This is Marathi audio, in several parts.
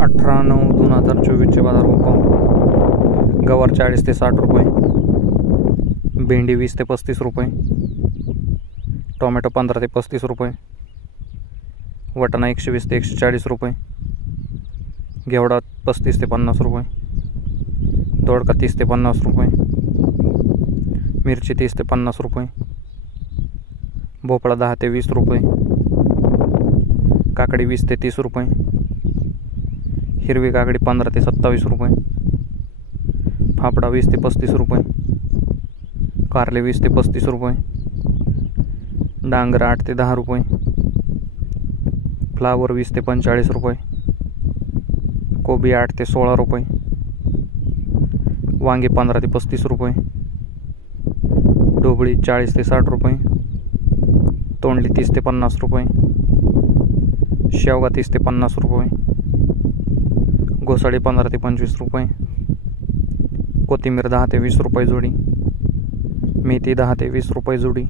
18/9/2024 बाजार भाव. गवार 40 ते 60 रुपये, भेंडी 20 ते 35 रुपये, टोमॅटो 15 ते 35 रुपये, वाटाणा 120 ते 140 रुपये, घेवडा 35 ते 50 रुपये, दोडका 30 ते 50 रुपये, मिरची 30 ते 50 रुपये, भोपळा 10 ते 20 रुपये, काकडी 20 ते 30 रुपये, हिरवी काकडी 15 ते 27 रुपये, फाफडा 20 ते 35 रुपये, कारले 20 ते 35 रुपये, डांगर 8 ते 10 रुपये, फ्लावर 20 ते 45 रुपये, कोबी 8 ते 16 रुपये, वांगे 15 ते 35 रुपये, ढोबळी 40 ते 60 रुपये, तोंडली 30 ते 50 रुपये, शेवगा 30 ते 50 रुपये, घोसाळी 15 ते 25 रुपये, कोथिंबीर 10 ते 20 रुपये जोडी, मेथी 10 ते 20 रुपये जोडी,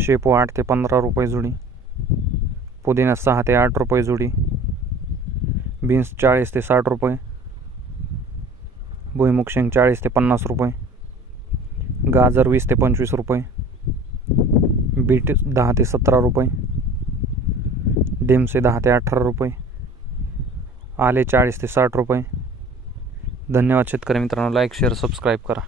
शेपू 8 ते 15 रुपये जोडी, पुदिना 6 ते 8 रुपये जोडी, बीन्स 40 ते 60 रुपये, भुईमुग शेंग 40 ते 50 रुपये, गाजर 20 ते 25 रुपये, बीट 10 ते 17 रुपये, डिमसे 10 ते 18 रुपये, आले 40 ते 60 रुपये. धन्यवाद शेतकरी मित्रांनो. लाईक शेअर सबस्क्राईब करा.